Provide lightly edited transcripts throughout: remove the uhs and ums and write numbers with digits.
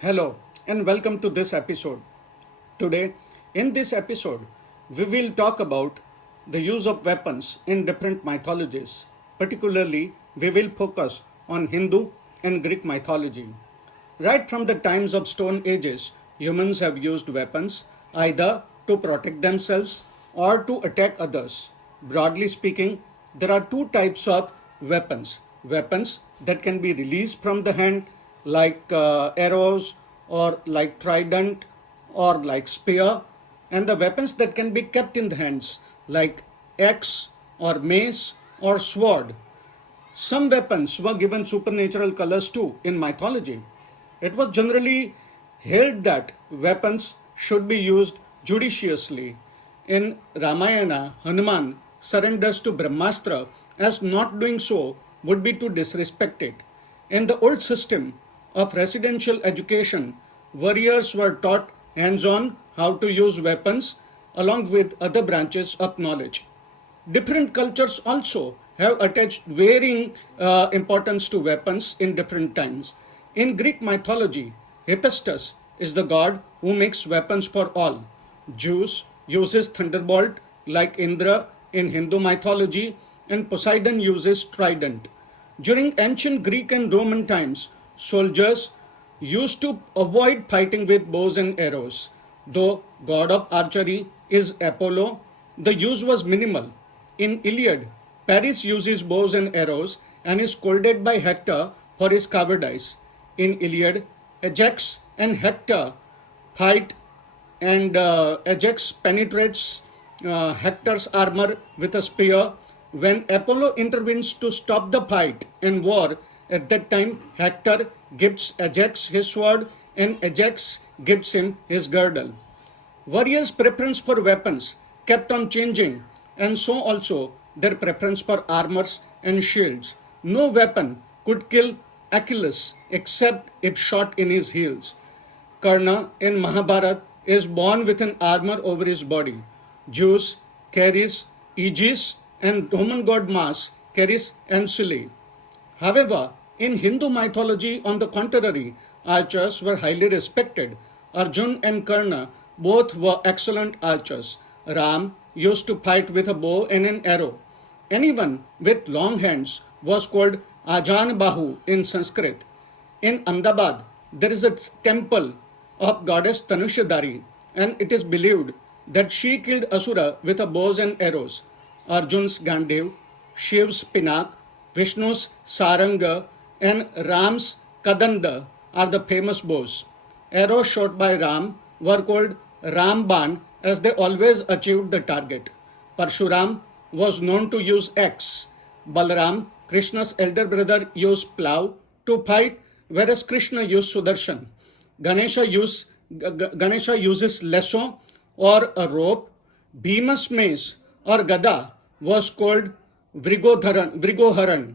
Hello and welcome to this episode. Today, in this episode, we will talk about the use of weapons in different mythologies. Particularly, we will focus on Hindu and Greek mythology. Right from the times of Stone Ages, humans have used weapons either to protect themselves or to attack others. Broadly speaking, there are two types of weapons that can be released from the hand, like arrows, or like trident, or like spear, and the weapons that can be kept in the hands, like axe, or mace, or sword. Some weapons were given supernatural colors too in mythology. It was generally held that weapons should be used judiciously. In Ramayana, Hanuman surrenders to Brahmastra, as not doing so would be to disrespect it. In the old system of residential education, warriors were taught hands on how to use weapons along with other branches of knowledge. Different cultures also have attached varying importance to weapons in different times. In Greek mythology, Hephaestus is the god who makes weapons for all. Zeus uses thunderbolt like Indra in Hindu mythology, and Poseidon uses trident. During ancient Greek and Roman times, soldiers used to avoid fighting with bows and arrows. Though god of archery is Apollo, the use was minimal. In Iliad, Paris uses bows and arrows and is scolded by Hector for his cowardice. In Iliad, Ajax and Hector fight, and Ajax penetrates Hector's armor with a spear. When Apollo intervenes to stop the fight and war, at that time Hector gives Ajax his sword and Ajax gives him his girdle. Warriors' preference for weapons kept on changing, and so also their preference for armors and shields. No weapon could kill Achilles except if shot in his heels. Karna in Mahabharata is born with an armor over his body. Zeus carries aegis, and Roman god Mars carries ancilla. However, in Hindu mythology, on the contrary, archers were highly respected. Arjun and Karna both were excellent archers. Ram used to fight with a bow and an arrow. Anyone with long hands was called Ajan Bahu in Sanskrit. In Ahmedabad, there is a temple of goddess Tanushadari, and it is believed that she killed Asura with her bows and arrows. Arjun's Gandev, Shiv's Pinak, Vishnu's Saranga, and Ram's Kadanda are the famous bows. Arrows shot by Ram were called Ramban, as they always achieved the target. Parshuram was known to use axe. Balaram, Krishna's elder brother, used plow to fight, whereas Krishna used Sudarshan. Ganesha uses lasso or a rope. Bhima's mace or gada was called Vrigoharan.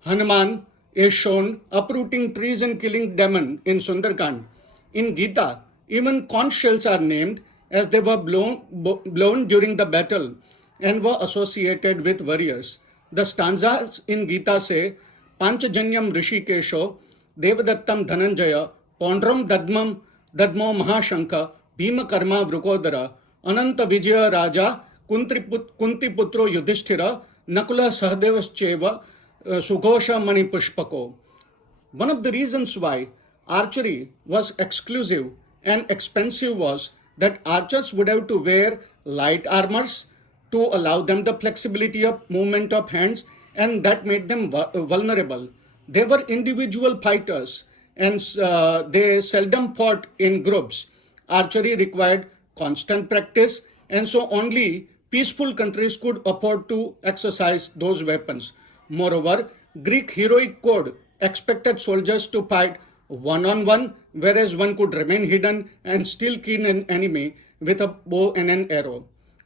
Hanuman is shown uprooting trees and killing demon in Sundarkand. In Gita, even conch shells are named, as they were blown during the battle and were associated with warriors. The stanzas in Gita say, Panchajanyam Rishikesho, Devadattam Dhananjaya, Pondram Dadmo Mahashanka, Bhima Karma Vrukodara, Ananta Vijaya Raja, Kunti Putro Yudhishthira, Nakula Sahadevas Sughosha Mani Pushpako. One of the reasons why archery was exclusive and expensive was that archers would have to wear light armors to allow them the flexibility of movement of hands, and that made them vulnerable. They were individual fighters, and they seldom fought in groups. Archery required constant practice, and so only peaceful countries could afford to exercise those weapons. Moreover, Greek heroic code expected soldiers to fight one on one, whereas one could remain hidden and still kill an enemy with a bow and an arrow.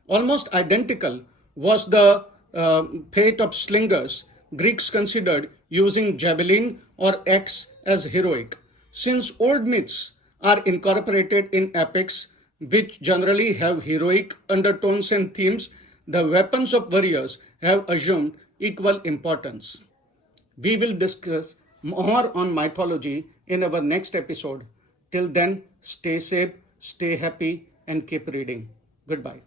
Almost identical was the fate of slingers. Greeks considered using javelin or axe as heroic. Since old myths are incorporated in epics, which generally have heroic undertones and themes, the weapons of warriors have assumed equal importance. We will discuss more on mythology in our next episode. Till then, stay safe, stay happy, and keep reading. Goodbye.